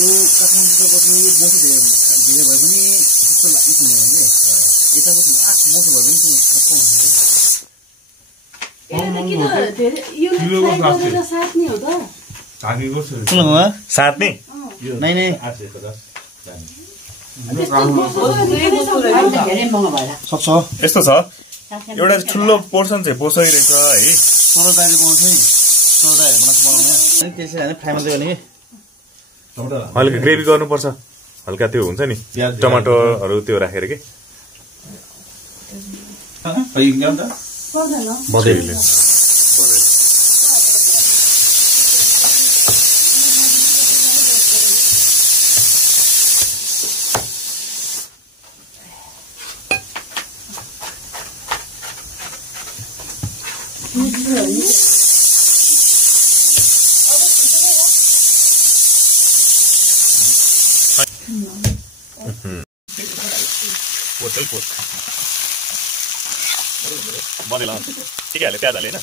यो काठमाडौँको चाहिँ मोटो धेरै भए पनि त्यस्तो लाग्यो किनभने यताको चाहिँ मोटो भए पनि सात नहीं यस्तो छ एउटा ठुलो पोर्सन चाहिँ पोसै रहेछ है 16 दाइले बनाउँछ नि 16 दाइले बनाउने अनि त्यसै हैन फ्राईमा दियो भने हल्का ग्रेभी गर्नुपर्छ हल्का त्यो हुन्छ नि टमाटरहरु त्यो राखेर के बदेले बनेला ठीक है प्याज हाले ना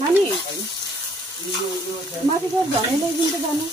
नानी माथि घर भने ल्याइदिन्छ जानु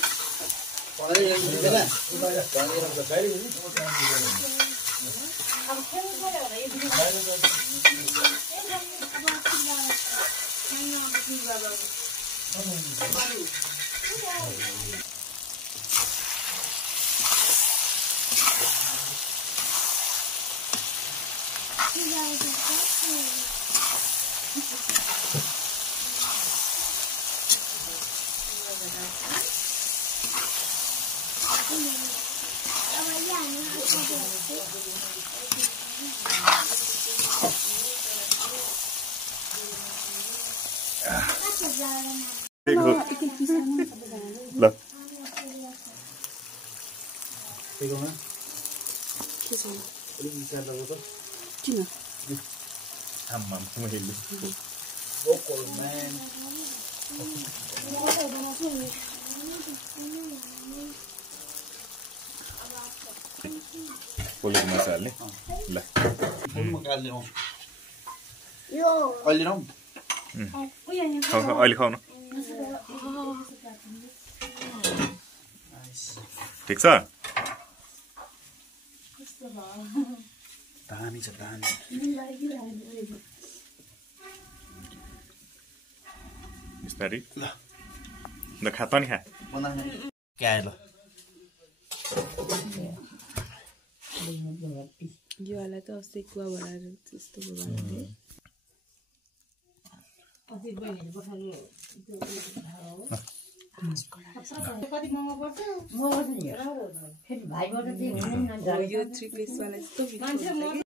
पोलेको माछा हाल्ने ल अहिले खाउन ठिक छ दामी छ दामी बिस्तारै ल खा त नि खा के आयो ल यो वाला त अस्ति कुवा बढाएर त्यस्तो बनाउँथे कति महँगो पर्छ म फेरि भाइबाट चाहिँ यो 3 पिस वाला यस्तो